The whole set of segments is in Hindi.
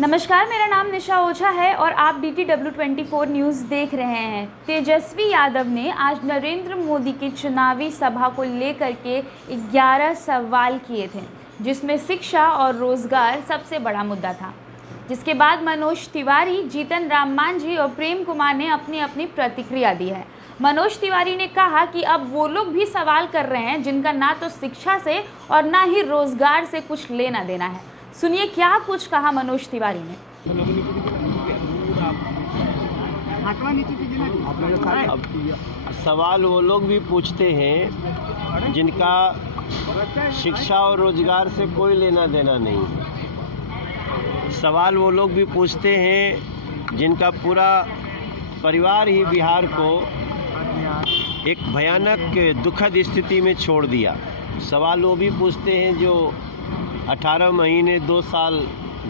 नमस्कार, मेरा नाम निशा ओझा है और आप DTW24 न्यूज़ देख रहे हैं। तेजस्वी यादव ने आज नरेंद्र मोदी की चुनावी सभा को लेकर के 11 सवाल किए थे, जिसमें शिक्षा और रोजगार सबसे बड़ा मुद्दा था। जिसके बाद मनोज तिवारी, जीतन राम मांझी और प्रेम कुमार ने अपनी अपनी प्रतिक्रिया दी है। मनोज तिवारी ने कहा कि अब वो लोग भी सवाल कर रहे हैं जिनका ना तो शिक्षा से और ना ही रोजगार से कुछ लेना देना है। सुनिए क्या कुछ कहा मनोज तिवारी ने। अब सवाल वो लोग भी पूछते हैं जिनका शिक्षा और रोजगार से कोई लेना देना नहीं है। सवाल वो लोग भी पूछते हैं जिनका पूरा परिवार ही बिहार को एक भयानक दुखद स्थिति में छोड़ दिया। सवाल वो भी पूछते हैं जो 18 महीने 2 साल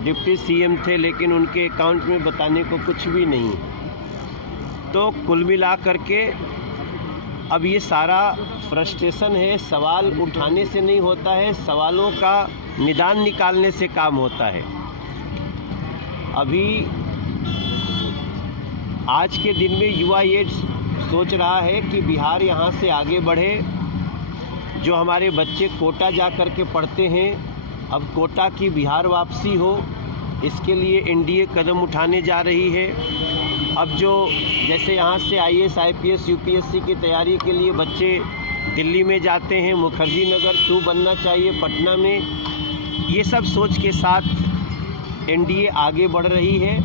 डिप्टी सीएम थे लेकिन उनके अकाउंट में बताने को कुछ भी नहीं। तो कुल मिला करके अब ये सारा फ्रस्ट्रेशन है, सवाल उठाने से नहीं होता है, सवालों का निदान निकालने से काम होता है। अभी आज के दिन में युवा ये सोच रहा है कि बिहार यहाँ से आगे बढ़े। जो हमारे बच्चे कोटा जा कर के पढ़ते हैं, अब कोटा की बिहार वापसी हो, इसके लिए एनडीए कदम उठाने जा रही है। अब जो जैसे यहाँ से आईएएस, आईपीएस, यूपीएससी की तैयारी के लिए बच्चे दिल्ली में जाते हैं, मुखर्जी नगर 2 बनना चाहिए पटना में, ये सब सोच के साथ एनडीए आगे बढ़ रही है।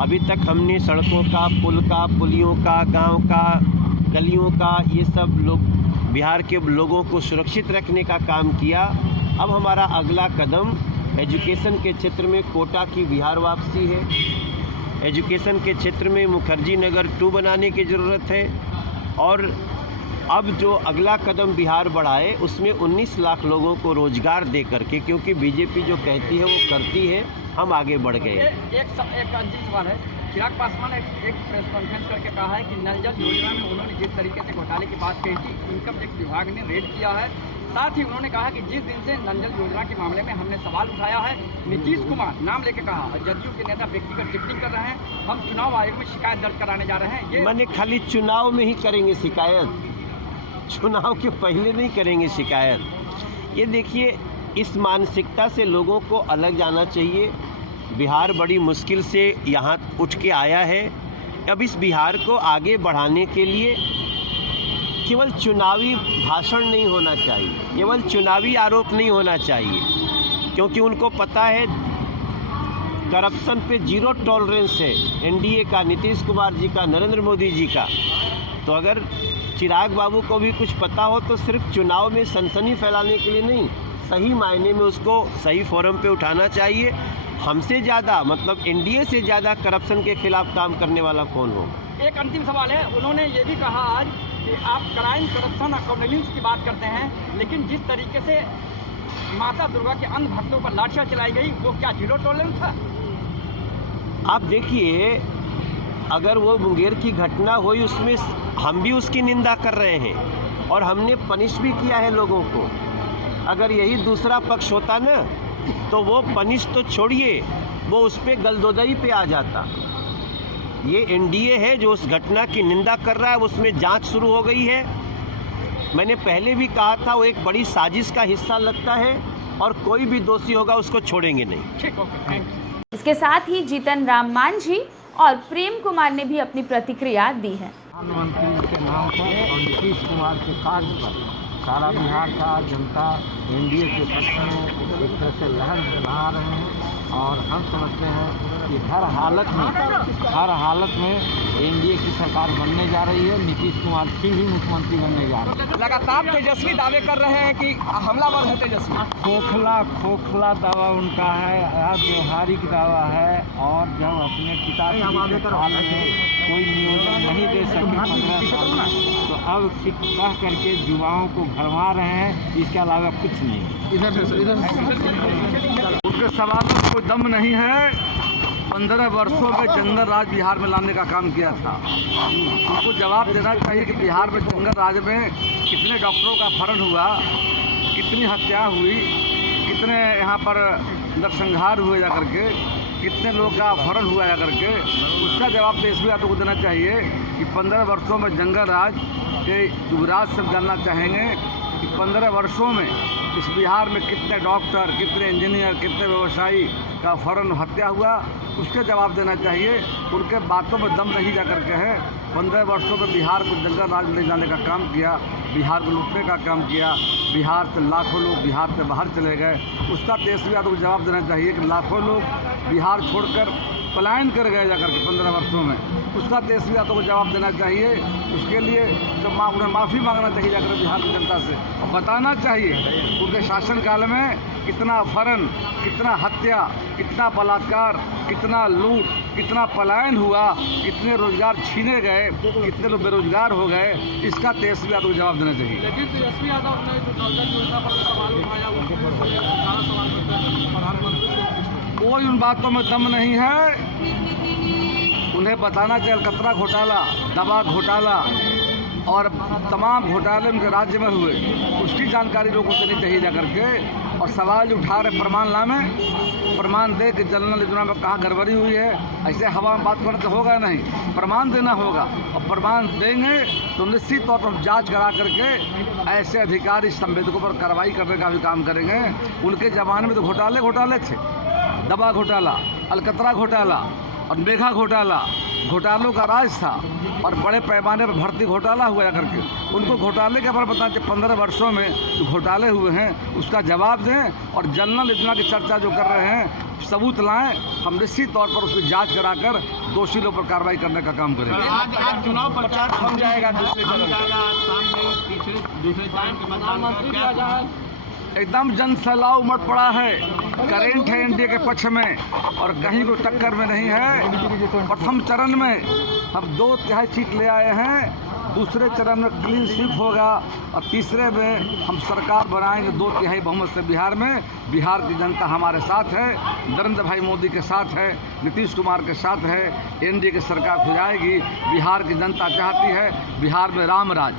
अभी तक हमने सड़कों का, पुल का, पुलियों का, गांव का, गलियों का, ये सब लोग बिहार के लोगों को सुरक्षित रखने का काम किया। अब हमारा अगला कदम एजुकेशन के क्षेत्र में कोटा की बिहार वापसी है। एजुकेशन के क्षेत्र में मुखर्जी नगर 2 बनाने की ज़रूरत है। और अब जो अगला कदम बिहार बढ़ाए उसमें 19 लाख लोगों को रोजगार दे करके, क्योंकि बीजेपी जो कहती है वो करती है, हम आगे बढ़ गए। एक अंतिम सवाल है। चिराग पासवान ने एक प्रेस कॉन्फ्रेंस करके कहा है कि नल जल योजना में उन्होंने जिस तरीके से घोटाले की बात कही थी, इनकम टैक्स विभाग ने रेड किया है। साथ ही उन्होंने कहा कि जिस दिन से नल जल योजना के मामले में हमने सवाल उठाया है, नीतीश कुमार नाम लेके कहा, जदयू के नेता व्यक्तिगत टिप्पणी कर रहे हैं, हम चुनाव आयोग में शिकायत दर्ज कराने जा रहे हैं। ये मैंने खाली चुनाव में ही करेंगे शिकायत, चुनाव के पहले नहीं करेंगे शिकायत। ये देखिए, इस मानसिकता से लोगों को अलग जाना चाहिए। बिहार बड़ी मुश्किल से यहाँ उठ के आया है। अब इस बिहार को आगे बढ़ाने के लिए केवल चुनावी भाषण नहीं होना चाहिए, केवल चुनावी आरोप नहीं होना चाहिए, क्योंकि उनको पता है करप्शन पे 0 टॉलरेंस है एनडीए का, नीतीश कुमार जी का, नरेंद्र मोदी जी का। तो अगर चिराग बाबू को भी कुछ पता हो तो सिर्फ चुनाव में सनसनी फैलाने के लिए नहीं, सही मायने में उसको सही फोरम पे उठाना चाहिए। हमसे ज़्यादा, मतलब एनडीए से ज़्यादा करप्शन के खिलाफ काम करने वाला कौन होगा। एक अंतिम सवाल है। उन्होंने ये भी कहा आज कि आप क्राइम, करप्शन, अकाउंटेबिलिटी की बात करते हैं, लेकिन जिस तरीके से माता दुर्गा के अंध भक्तों पर लाठियां चलाई गई, वो क्या 0 टॉलरेंस था? आप देखिए, अगर वो मुंगेर की घटना हुई उसमें हम भी उसकी निंदा कर रहे हैं और हमने पनिश भी किया है लोगों को। अगर यही दूसरा पक्ष होता ना, तो वो पनिश तो छोड़िए, वो उस पर गलदोदई पे आ जाता। ये एनडीए है जो उस घटना की निंदा कर रहा है, उसमें जांच शुरू हो गई है। मैंने पहले भी कहा था वो एक बड़ी साजिश का हिस्सा लगता है और कोई भी दोषी होगा उसको छोड़ेंगे नहीं। ठीक, ओके, थैंक यू। इसके साथ ही जीतन राम मांझी और प्रेम कुमार ने भी अपनी प्रतिक्रिया दी है। प्रधानमंत्री के नाम पर और नीतीश कुमार के कार्य पर सारा बिहार का जनता एनडीए के पक्ष में एक तरह से लहर बना रहे हैं। और हम समझते हैं कि हर हालत में एनडीए की सरकार बनने जा रही है। नीतीश कुमार फिर भी मुख्यमंत्री बनने जा रहे हैं। लगातार तेजस्वी दावे कर रहे हैं कि हमलावर है तेजस्वी। खोखला दावा उनका है, व्यवहारिक दावा है। और जब अपने पिता कोई नियोजन नहीं दे सके 15 साल में, तो अब सिर्फ कह करके युवाओं को भरमा रहे हैं, इसके अलावा कुछ नहीं। उनके सवालों में कोई दम नहीं है। 15 वर्षों में जंगल राज बिहार में लाने का काम किया था। उनको जवाब देना चाहिए कि बिहार में जंगल राज में कितने डॉक्टरों का अपहरण हुआ, कितनी हत्या हुई, कितने यहाँ पर नरसंहार हुए जा करके। कितने लोग का अपहरण हुआ है करके, उसका जवाब तेजस्वी यादव को देना चाहिए कि 15 वर्षों में जंगल राज के युवराज से जानना चाहेंगे कि 15 वर्षों में इस बिहार में कितने डॉक्टर, कितने इंजीनियर, कितने व्यवसायी का अपहरण हत्या हुआ, उसके जवाब देना चाहिए। उनके बातों में दम नहीं जा करके है। 15 वर्षों में बिहार को जंगल राज में ले जाने का काम किया, बिहार को लूटने का काम किया, बिहार से लाखों लोग बिहार से बाहर चले गए। उसका तेजस्वी यादव को जवाब देना चाहिए कि लाखों लोग बिहार छोड़कर पलायन कर गए जाकर के 15 वर्षों में, उसका तेजस्वी यादव को जवाब देना चाहिए। उसके लिए तो उन्हें माफ़ी मांगना चाहिए जाकर बिहार की जनता से, और बताना चाहिए उनके शासनकाल में कितना अपहरण, कितना हत्या, कितना बलात्कार, कितना लूट, कितना पलायन हुआ, कितने रोजगार छीने गए, कितने लोग बेरोजगार हो गए, इसका तेजस्वी यादव को जवाब देना चाहिए। लेकिन तेजस्वी यादव ने जो नल जल योजना पर सवाल उठाया, प्रधानमंत्री से कोई उन बातों में दम नहीं है। उन्हें बताना चाहिए अलकतरा घोटाला, दवा घोटाला और तमाम घोटाले उनके राज्य में हुए, उसकी जानकारी लोगों को देनी चाहिए जाकर के। और सवाल जो उठा रहे प्रमाण लामे, प्रमाण दे कि जल योजना में कहाँ गड़बड़ी हुई है, ऐसे हवा में बात करने से होगा नहीं, प्रमाण देना होगा। और प्रमाण देंगे तो निश्चित तौर पर जांच करा करके ऐसे अधिकारी संवेदकों पर कार्रवाई करने का भी काम करेंगे। उनके ज़माने में तो घोटाले थे, दवा घोटाला, अलकतरा घोटाला और मेघा घोटाला, घोटालों का राज था, और बड़े पैमाने पर भर्ती घोटाला हुआ करके उनको घोटाले के बारे में बताते। 15 वर्षों में जो घोटाले हुए हैं उसका जवाब दें, और जनरल योजना की चर्चा जो कर रहे हैं सबूत लाएं। हम निश्चित तौर पर उसकी जांच कराकर दोषी लोगों पर कार्रवाई करने का काम करेंगे। आज चुनाव प्रचार थम जाएगा, दूसरे चरण के मतदान एकदम जन सैलाब उमड़ पड़ा है, करेंट है एनडीए के पक्ष में और कहीं को टक्कर में नहीं है। प्रथम चरण में हम 2/3 सीट ले आए हैं, दूसरे चरण में क्लीन स्वीप होगा और तीसरे में हम सरकार बनाएंगे 2/3 बहुमत से बिहार में। बिहार की जनता हमारे साथ है, नरेंद्र भाई मोदी के साथ है, नीतीश कुमार के साथ है, एनडीए की सरकार हो जाएगी। बिहार की जनता चाहती है बिहार में राम राज,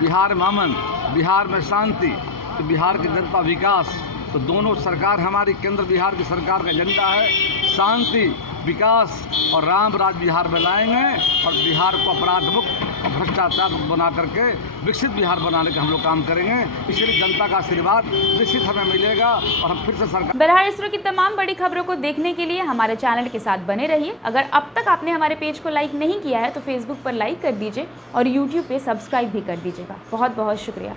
बिहार में अमन, बिहार में शांति, तो बिहार की जनता विकास। तो दोनों सरकार हमारी, केंद्र बिहार की सरकार का एजेंडा है शांति, विकास और राम राज बिहार में लाएंगे और बिहार को अपराध मुक्त और भ्रष्टाचार मुक्त बना करके विकसित बिहार बनाने का हम लोग काम करेंगे। इसलिए जनता का आशीर्वाद निश्चित हमें मिलेगा और हम फिर से सरकार। बहरहाल इस तरह की तमाम बड़ी खबरों को देखने के लिए हमारे चैनल के साथ बने रहिए। अगर अब तक आपने हमारे पेज को लाइक नहीं किया है तो फेसबुक पर लाइक कर दीजिए और यूट्यूब पे सब्सक्राइब भी कर दीजिएगा। बहुत बहुत शुक्रिया।